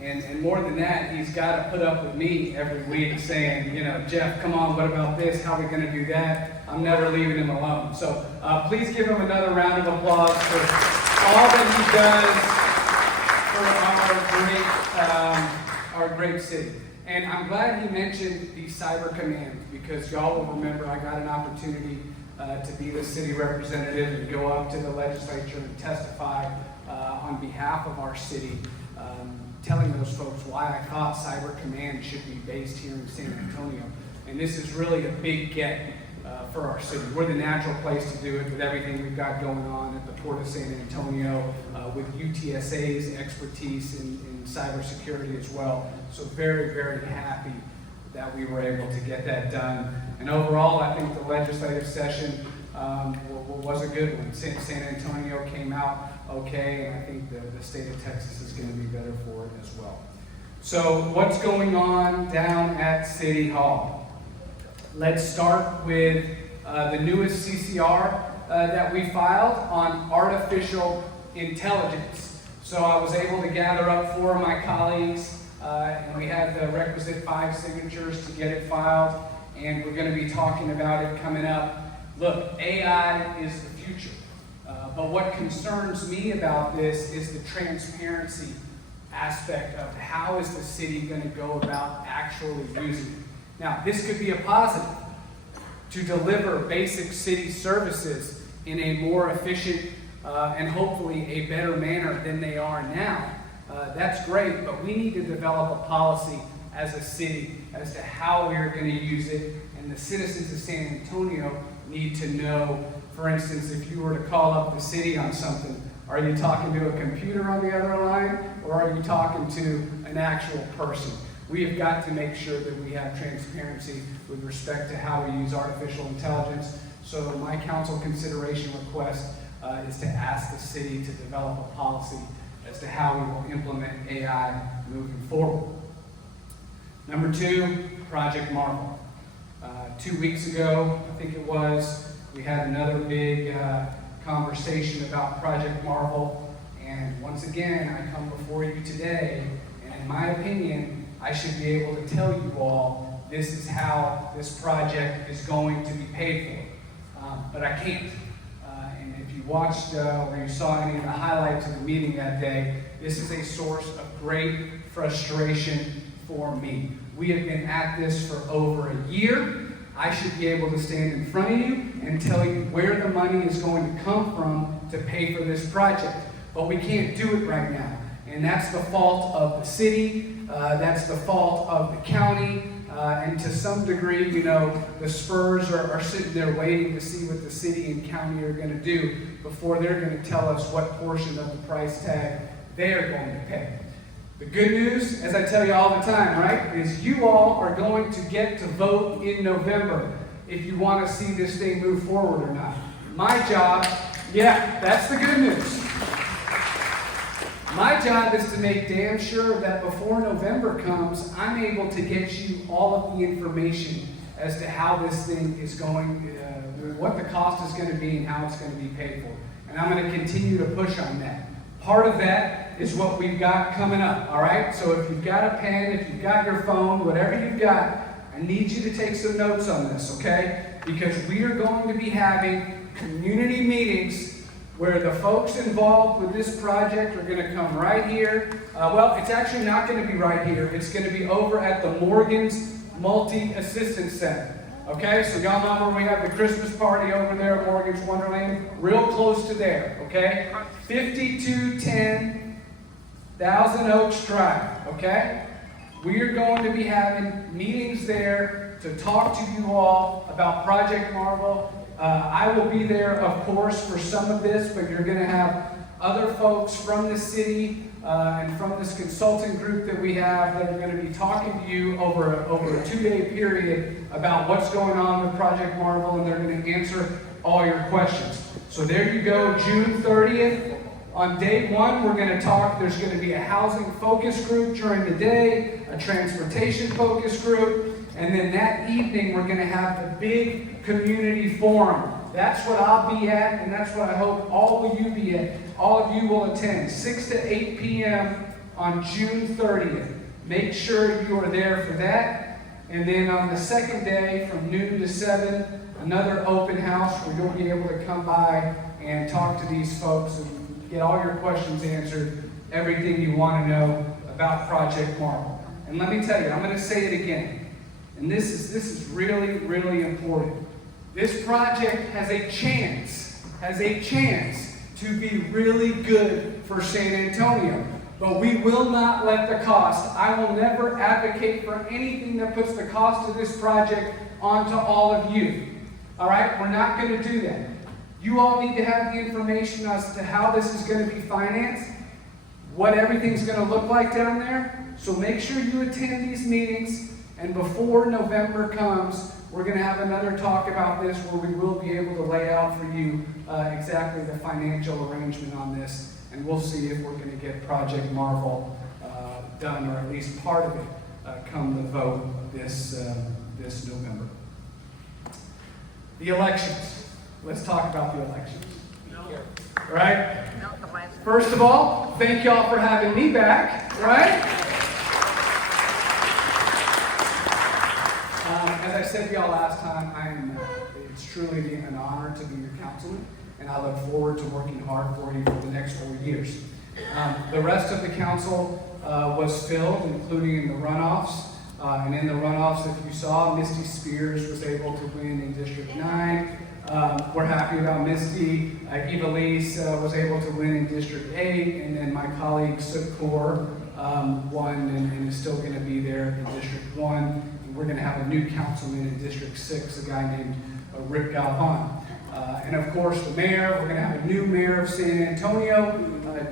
And more than that, he's got to put up with me every week saying, you know, Jeff, come on, what about this? How are we going to do that? I'm never leaving him alone. So please give him another round of applause for all that he does for our great city. And I'm glad he mentioned the cyber command, because y'all will remember I got an opportunity to be the city representative and go up to the legislature and testify on behalf of our city, telling those folks why I thought Cyber Command should be based here in San Antonio. And this is really a big get for our city. We're the natural place to do it with everything we've got going on at the Port of San Antonio, with UTSA's expertise in cybersecurity as well. So very, very happy that we were able to get that done. And overall, I think the legislative session was a good one. San Antonio came out okay, and I think the state of Texas is going to be better for it as well. So what's going on down at City Hall? Let's start with the newest CCR that we filed on artificial intelligence. So I was able to gather up 4 of my colleagues, and we had the requisite 5 signatures to get it filed, and we're going to be talking about it coming up. Look, AI is the future. But what concerns me about this is the transparency aspect of how is the city going to go about actually using it. Now, this could be a positive to deliver basic city services in a more efficient and hopefully a better manner than they are now. That's great, but we need to develop a policy as a city as to how we are going to use it, and the citizens of San Antonio need to know. For instance, if you were to call up the city on something, are you talking to a computer on the other line, or are you talking to an actual person? We have got to make sure that we have transparency with respect to how we use artificial intelligence. So my council consideration request is to ask the city to develop a policy as to how we will implement AI moving forward. Number 2, Project Marvel. 2 weeks ago, I think it was, we had another big conversation about Project Marvel, and once again, I come before you today, and in my opinion, I should be able to tell you all this is how this project is going to be paid for, but I can't. And if you watched or you saw any of the highlights of the meeting that day, this is a source of great frustration for me. We have been at this for over a year. I should be able to stand in front of you and tell you where the money is going to come from to pay for this project. But we can't do it right now. And that's the fault of the city, that's the fault of the county, and to some degree, you know, the Spurs are sitting there waiting to see what the city and county are going to do before they're going to tell us what portion of the price tag they are going to pay. The good news, as I tell you all the time, right, is you all are going to get to vote in November if you want to see this thing move forward or not. My job, yeah, that's the good news. My job is to make damn sure that before November comes, I'm able to get you all of the information as to how this thing is going, what the cost is going to be and how it's going to be paid for. And I'm going to continue to push on that. Part of that is what we've got coming up, all right? So if you've got a pen, if you've got your phone, whatever you've got, I need you to take some notes on this, okay? Because we are going to be having community meetings where the folks involved with this project are going to come right here. Well, it's actually not going to be right here. It's going to be over at the Morgan's Multi-Assistance Center. Okay, so y'all know where we have the Christmas party over there at Morgan's Wonderland? Real close to there, okay? 5210 Thousand Oaks Drive, okay? We are going to be having meetings there to talk to you all about Project Marvel, I will be there, of course, for some of this, but you're going to have other folks from the city and from this consulting group that we have that are going to be talking to you over a 2-day period about what's going on with Project Marvel, and they're going to answer all your questions. So there you go, June 30th. On day 1, we're going to talk. There's going to be a housing focus group during the day, a transportation focus group, and then that evening we're going to have the big community forum. That's what I'll be at, and that's what I hope all of you be at. All of you will attend, 6 to 8 p.m. on June 30th. Make sure you are there for that. And then on the second day, from noon to 7, another open house where you'll be able to come by and talk to these folks and get all your questions answered, everything you want to know about Project Marvel. And let me tell you, I'm going to say it again, and this is really, really important. This project has a chance to be really good for San Antonio. But we will not let the cost. I will never advocate for anything that puts the cost of this project onto all of you. All right? We're not going to do that. You all need to have the information as to how this is going to be financed, what everything's going to look like down there. So make sure you attend these meetings. And before November comes, we're going to have another talk about this where we will be able to lay out for you exactly the financial arrangement on this. And we'll see if we're going to get Project Marvel done, or at least part of it, come the vote this November. The elections. Let's talk about the elections. Right? First of all, thank y'all for having me back. Right? As I said to y'all last time, it's truly an honor to be your councilman, and I look forward to working hard for you for the next 4 years. The rest of the council was filled, including in the runoffs. And in the runoffs, if you saw, Misty Spears was able to win in District 9. We're happy about Misty. Eva Lise was able to win in District 8, and then my colleague Suk Kaur won and is still going to be there in District 1. We're going to have a new councilman in District 6, a guy named Rick Galvan. And of course, the mayor, we're going to have a new mayor of San Antonio,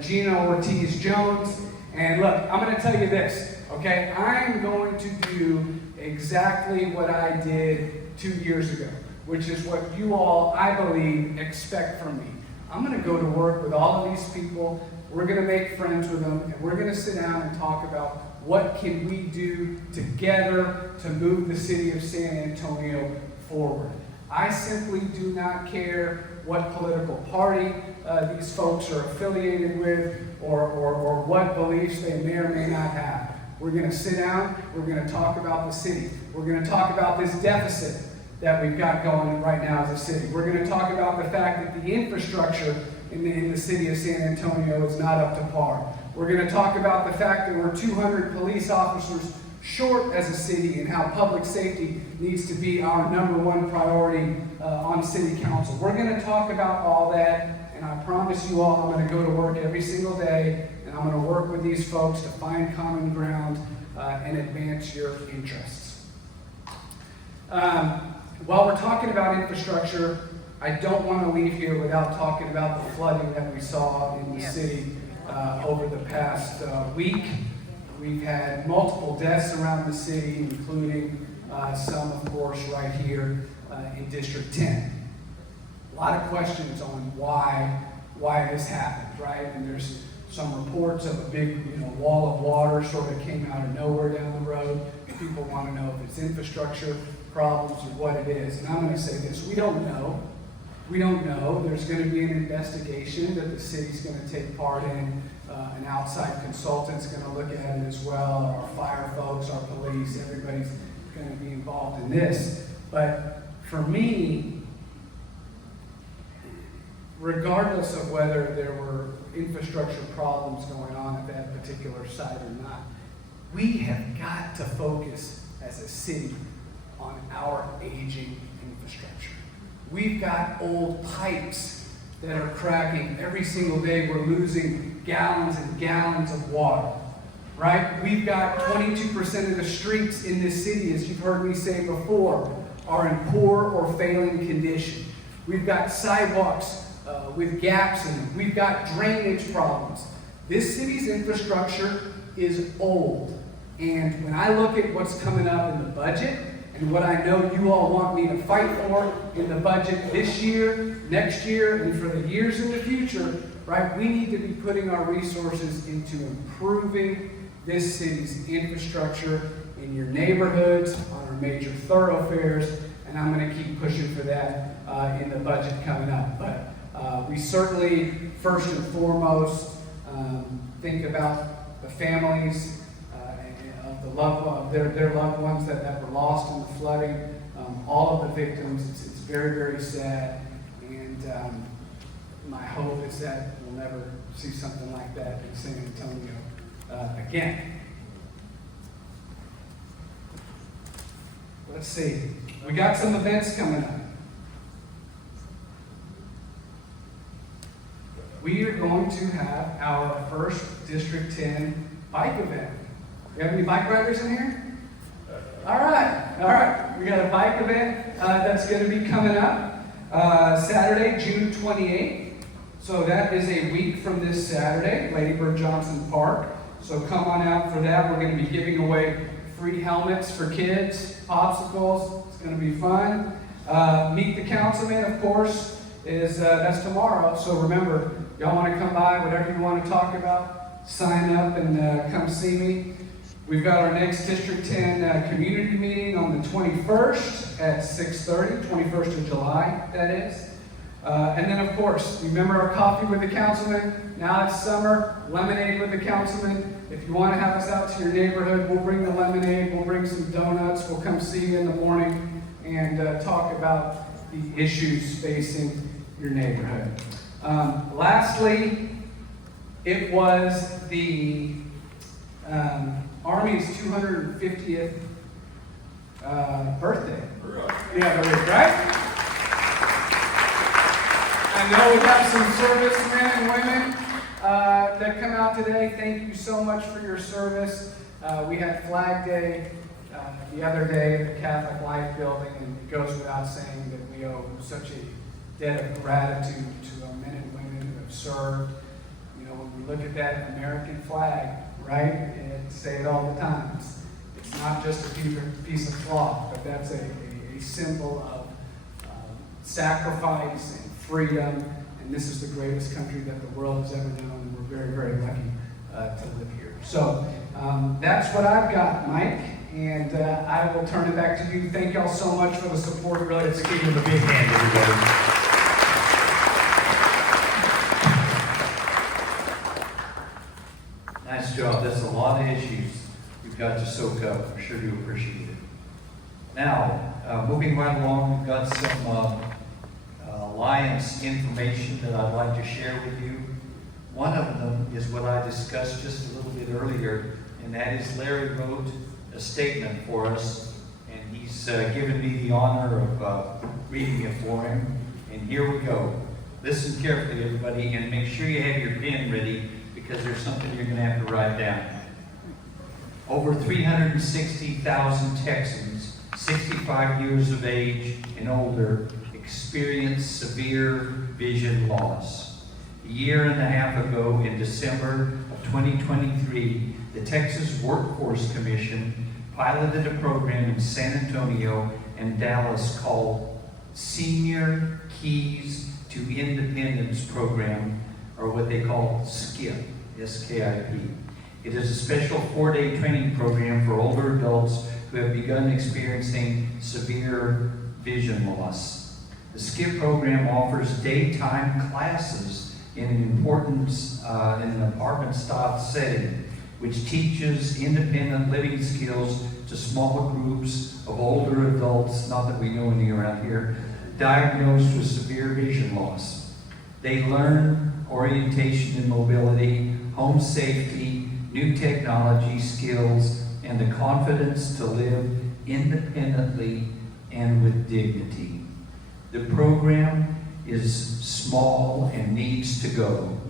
Gina Ortiz-Jones. And look, I'm going to tell you this, okay? I'm going to do exactly what I did 2 years ago, which is what you all, I believe, expect from me. I'm going to go to work with all of these people. We're going to make friends with them, and we're going to sit down and talk about what can we do together to move the city of San Antonio forward. I simply do not care what political party these folks are affiliated with or what beliefs they may or may not have. We're going to sit down, we're going to talk about the city. We're going to talk about this deficit that we've got going right now as a city. We're going to talk about the fact that the infrastructure in the city of San Antonio is not up to par. We're going to talk about the fact that we're 200 police officers short as a city and how public safety needs to be our #1 priority on city council. We're going to talk about all that, and I promise you all I'm going to go to work every single day, and I'm going to work with these folks to find common ground and advance your interests. While we're talking about infrastructure, I don't want to leave here without talking about the flooding that we saw in the city over the past week. We've had multiple deaths around the city, including some, of course, right here in District 10. A lot of questions on why this happened, right? And there's some reports of a big wall of water sort of came out of nowhere down the road. People want to know if it's infrastructure problems or what it is. And I'm going to say this, we don't know. We don't know. There's going to be an investigation that the city's going to take part in. An outside consultant's going to look at it as well. Our fire folks, our police, everybody's going to be involved in this. But for me, regardless of whether there were infrastructure problems going on at that particular site or not, we have got to focus as a city on our aging infrastructure. We've got old pipes that are cracking. Every single day we're losing gallons and gallons of water, right? We've got 22% of the streets in this city, as you've heard me say before, are in poor or failing condition. We've got sidewalks with gaps in them. We've got drainage problems. This city's infrastructure is old. And when I look at what's coming up in the budget, and what I know you all want me to fight for in the budget this year, next year, and for the years in the future, right, we need to be putting our resources into improving this city's infrastructure in your neighborhoods, on our major thoroughfares, and I'm going to keep pushing for that in the budget coming up. But we certainly, first and foremost, think about the families of the their loved ones that were lost in the flooding, all of the victims. It's very, very sad, and my hope is that we'll never see something like that in San Antonio again. Let's see. We got some events coming up. We are going to have our first District 10 bike event. We have any bike riders in here? All right. We got a bike event that's going to be coming up Saturday, June 28th. So that is a week from this Saturday, Lady Bird Johnson Park. So come on out for that. We're going to be giving away free helmets for kids, popsicles. It's going to be fun. Meet the Councilman, of course, that's tomorrow. So remember, y'all want to come by, whatever you want to talk about, sign up and come see me. We've got our next District 10 community meeting on the 21st at 6:30, 21st of July, that is. And then, of course, remember our coffee with the councilman. Now it's summer, lemonade with the councilman. If you want to have us out to your neighborhood, we'll bring the lemonade, we'll bring some donuts, we'll come see you in the morning and talk about the issues facing your neighborhood. Lastly, it was the Army's 250th birthday. Yeah, right? I know we have some servicemen and women that come out today. Thank you so much for your service. We had Flag Day the other day at the Catholic Life Building, and it goes without saying that we owe such a debt of gratitude to our men and women who have served. You know, when we look at that American flag, right, and say it all the time, it's not just a piece of cloth, but that's a symbol of sacrifice and freedom, and this is the greatest country that the world has ever known, and we're very, very lucky to live here. So that's what I've got, Mike, and I will turn it back to you. Thank y'all so much for the support. Really, Let's give him a big hand, everybody. Nice job. That's a lot of issues you've got to soak up. I sure do appreciate it. Now, moving right along, we've got some Alliance information that I'd like to share with you. One of them is what I discussed just a little bit earlier, and that is Larry wrote a statement for us, and he's given me the honor of reading it for him. And here we go. Listen carefully, everybody, and make sure you have your pen ready, because there's something you're going to have to write down. Over 360,000 Texans, 65 years of age and older, experience severe vision loss. A year and a half ago, in December of 2023, the Texas Workforce Commission piloted a program in San Antonio and Dallas called Senior Keys to Independence Program, or what they call SKIP, S-K-I-P. It is a special 4-day training program for older adults who have begun experiencing severe vision loss. The SKIP program offers daytime classes in an apartment-style setting, which teaches independent living skills to small groups of older adults, not that we know any around here, diagnosed with severe vision loss. They learn orientation and mobility, home safety, new technology skills, and the confidence to live independently and with dignity. The program is small and needs to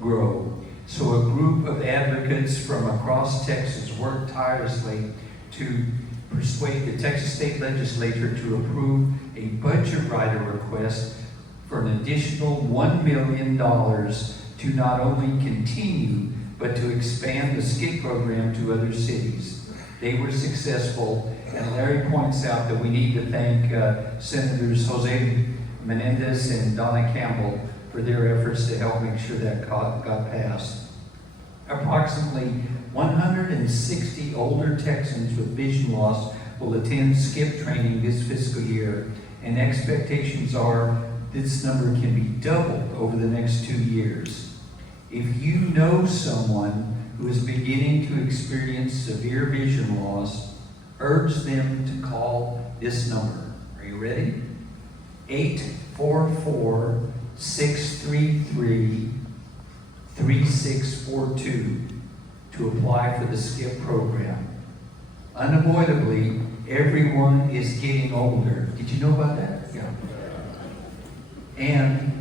grow. So a group of advocates from across Texas worked tirelessly to persuade the Texas State Legislature to approve a budget rider request for an additional $1 million to not only continue, but to expand the skip program to other cities. They were successful, and Larry points out that we need to thank Senators Jose Menendez and Donna Campbell for their efforts to help make sure that got passed. Approximately 160 older Texans with vision loss will attend skip training this fiscal year, and expectations are this number can be doubled over the next 2 years. If you know someone who is beginning to experience severe vision loss, urge them to call this number. Are you ready? 844-633-3642 to apply for the SKIP program. Unavoidably, everyone is getting older. Did you know about that? Yeah. And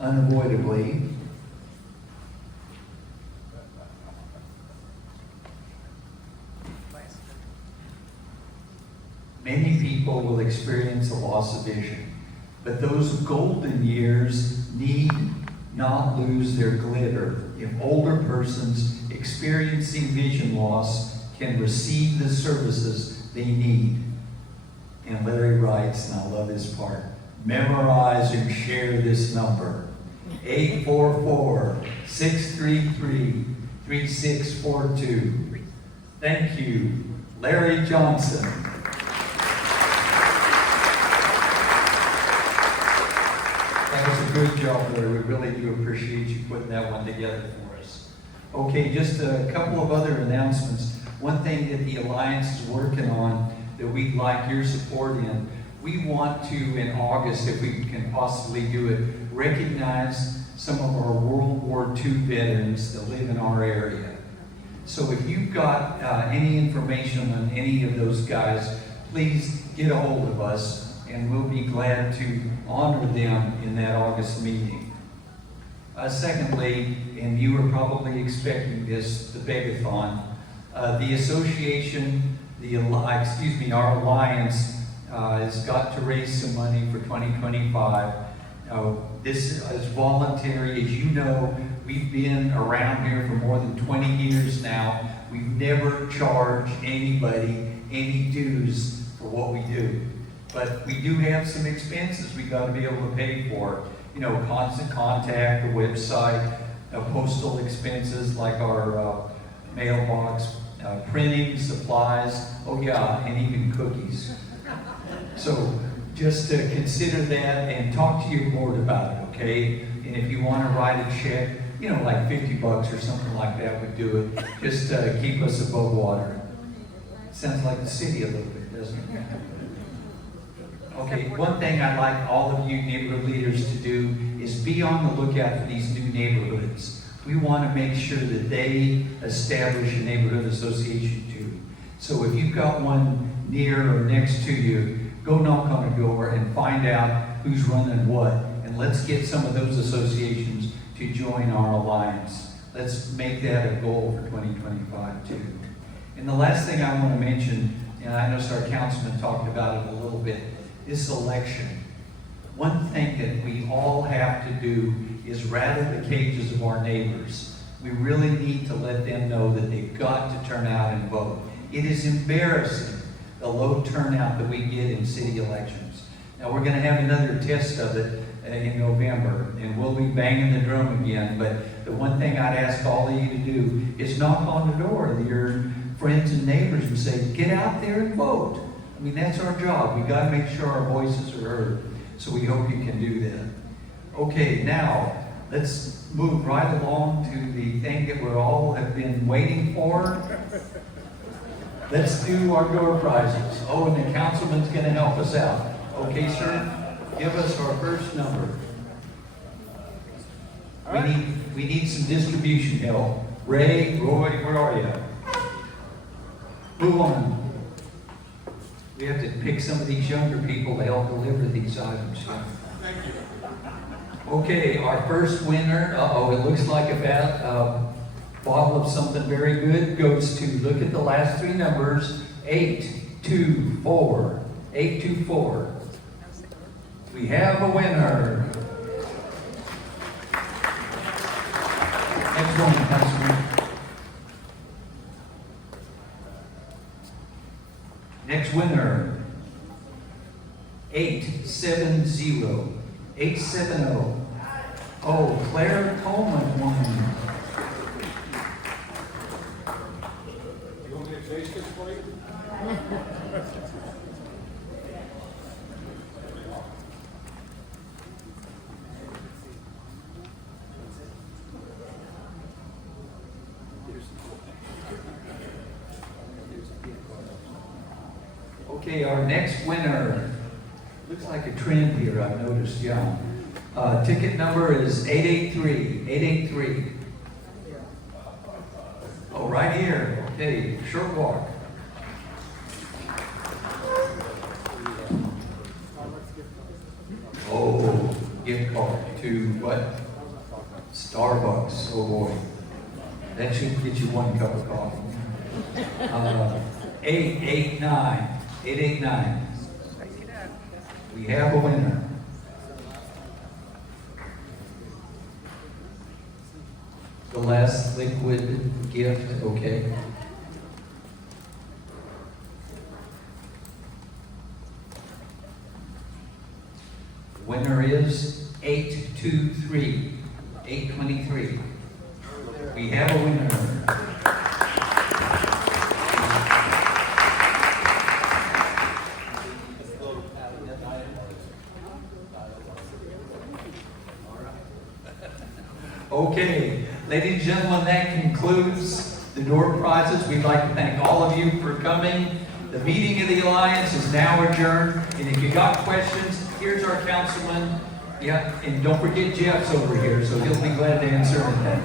unavoidably, many people will experience a loss of vision, but those golden years need not lose their glitter if older persons experiencing vision loss can receive the services they need. And Larry writes, and I love this part, memorize and share this number, 844-633-3642. Thank you, Larry Johnson. That was a good job, Larry. We really do appreciate you putting that one together for us. Okay, just a couple of other announcements. One thing that the Alliance is working on that we'd like your support in, we want to, in August, if we can possibly do it, recognize some of our World War II veterans that live in our area. So if you've got any information on any of those guys, please get a hold of us, and we'll be glad to honor them in that August meeting. Secondly, and you were probably expecting this, the Begathon, the association, our alliance has got to raise some money for 2025. This is voluntary. As you know, we've been around here for more than 20 years now. We've never charged anybody any dues for what we do. But we do have some expenses we got to be able to pay for. You know, constant contact, the website, postal expenses like our mailbox, printing, supplies, oh yeah, and even cookies. So just consider that and talk to your board about it, okay? And if you want to write a check, you know, like $50 or something like that would do it. Just keep us above water. Sounds like the city a little bit, doesn't it? Okay, one thing I'd like all of you neighborhood leaders to do is be on the lookout for these new neighborhoods. We want to make sure that they establish a neighborhood association too. So if you've got one near or next to you, go knock on a door and find out who's running what. And let's get some of those associations to join our alliance. Let's make that a goal for 2025 too. And the last thing I want to mention, and I know our councilman talked about it a little bit, this election. One thing that we all have to do is rattle the cages of our neighbors. We really need to let them know that they've got to turn out and vote. It is embarrassing, the low turnout that we get in city elections. Now we're going to have another test of it in November, and we'll be banging the drum again. But the one thing I'd ask all of you to do is knock on the door of your friends and neighbors and say, get out there and vote. I mean, that's our job. We got to make sure our voices are heard. So we hope you can do that. Okay, now let's move right along to the thing that we all have been waiting for. Let's do our door prizes. Oh, and the councilman's going to help us out. Okay, sir? Give us our first number. We need some distribution help. Roy, where are you? Move on. We have to pick some of these younger people to help deliver these items. Thank you. Okay, our first winner, it looks like a bottle of something very good goes to, look at the last three numbers, 824. 824. We have a winner. Next one, Councilman. Next winner. 870. Oh, Claire Coleman won. You want me to face this for you? Okay, our next winner. Looks like a trend here, I've noticed, yeah. Ticket number is 883. Oh, right here. Okay, short walk. Oh, gift card to what? Starbucks. Oh boy. That should get you one cup of coffee. 889. We have a winner. The last liquid gift, okay. Winner is 823. We have a winner. Okay, ladies and gentlemen, that concludes the door prizes. We'd like to thank all of you for coming. The meeting of the Alliance is now adjourned. And if you got questions, here's our councilman. Yeah, and don't forget Jeff's over here, so he'll be glad to answer anything.